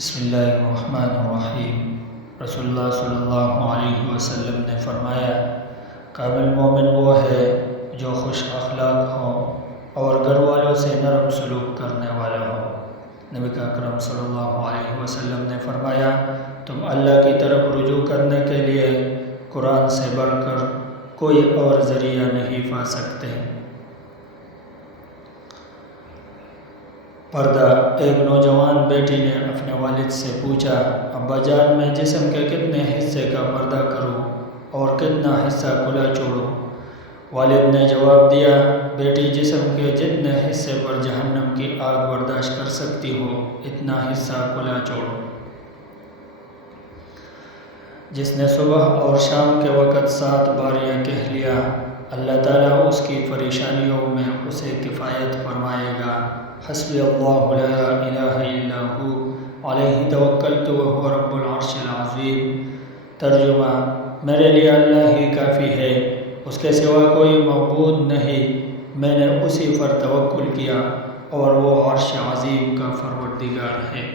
بسم اللہ الرحمن الرحیم۔ رسول اللہ صلی اللہ علیہ وسلم نے فرمایا، کامل مومن وہ ہے جو خوش اخلاق ہو اور گھر والوں سے نرم سلوک کرنے والا ہو۔ نبی اکرم صلی اللہ علیہ وسلم نے فرمایا، تم اللہ کی طرف رجوع کرنے کے لیے قرآن سے بڑھ کر کوئی اور ذریعہ نہیں پا سکتے۔ پردہ۔ ایک نوجوان بیٹی نے اپنے والد سے پوچھا، ابا جان میں جسم کے کتنے حصے کا پردہ کروں اور کتنا حصہ کھلا چھوڑوں؟ والد نے جواب دیا، بیٹی جسم کے جتنے حصے پر جہنم کی آگ برداشت کر سکتی ہو اتنا حصہ کھلا چھوڑو۔ جس نے صبح اور شام کے وقت 7 باریاں کہہ لیا، اللہ تعالیٰ اس کی پریشانیوں میں اسے کفایت فرمائے گا۔ حسبی اللہ لا الہ الا ہو علیہ توکلت وہو رب العرش العظیم۔ ترجمہ: میرے لیے اللہ ہی کافی ہے، اس کے سوا کوئی معبود نہیں، میں نے اسی پر توکل کیا اور وہ عرش عظیم کا پروردگار ہے۔